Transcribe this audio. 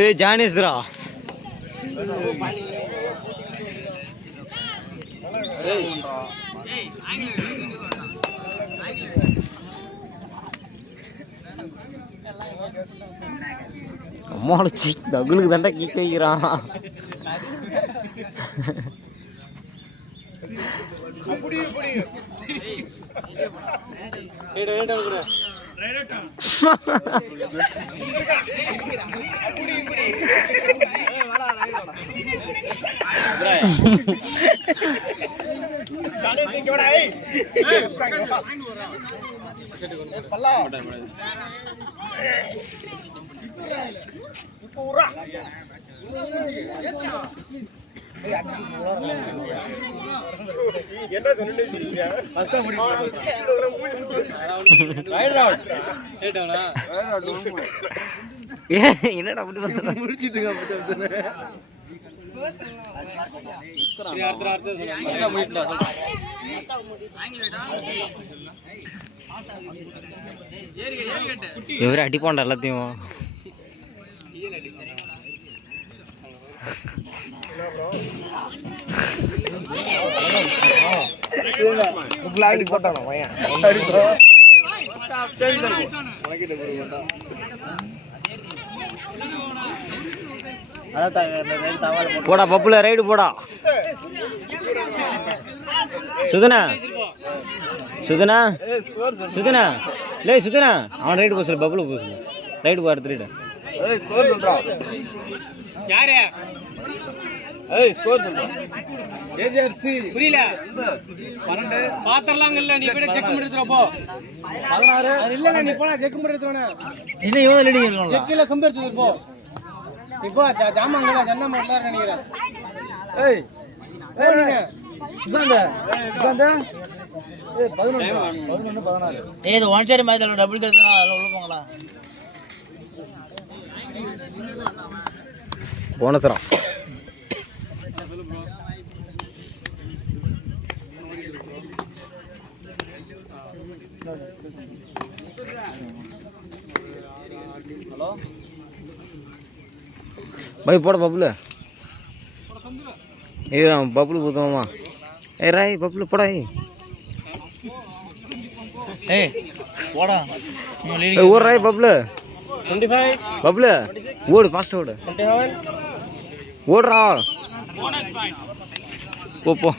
ஏய் ஜானிஸ்ரா அம்மாச்சி தகுலுக்கு தாண்டா கீக்க வைக்கிறான். என்னடா முடிச்சிட்டு இவரு அடிப்பான்டா எல்லாத்தையும். போடா பப்புல ரைடு போடா. சுதனா சுதனா சுதனா லே சுதனா அவன் ரைடு போக சொல்லு. பப்புல போக சொல்லு. ரைடு போக அடுத்த ரைடு. புரியல 12 பாத்திரலாங்கல்ல நீ போய் செக் பண்ணி எடுத்துறப்போ 16 இல்லங்க நீ போடா செக் பண்ணி எடுத்துறனே என்ன இவன் ரெடி பண்ணலாம் செக்ல சொம்ப எடுத்து போ இப்போ ஜாமாங்கல ஜன்னா மாட்டல நினைக்கிறேன். ஏய் ஏய் நீங்க சுதந்த ஏய் 11 16 ஏய் இது ஒன் சைடு மேட்ச்ல டபுள் தரதுனா அதல உள்ள போங்களா போனஸ்ரா ஹலோ भाई போட பப்புல. ஏய் பப்புல போடுமா. ஏய் ராய் பப்புல போடா. ஏய் போடா ஏய் ஓர் ராய் பப்புல 25 பப்புல ஓடு ஃபாஸ்ட் ஓடு 27 ஓடுறா போ போ.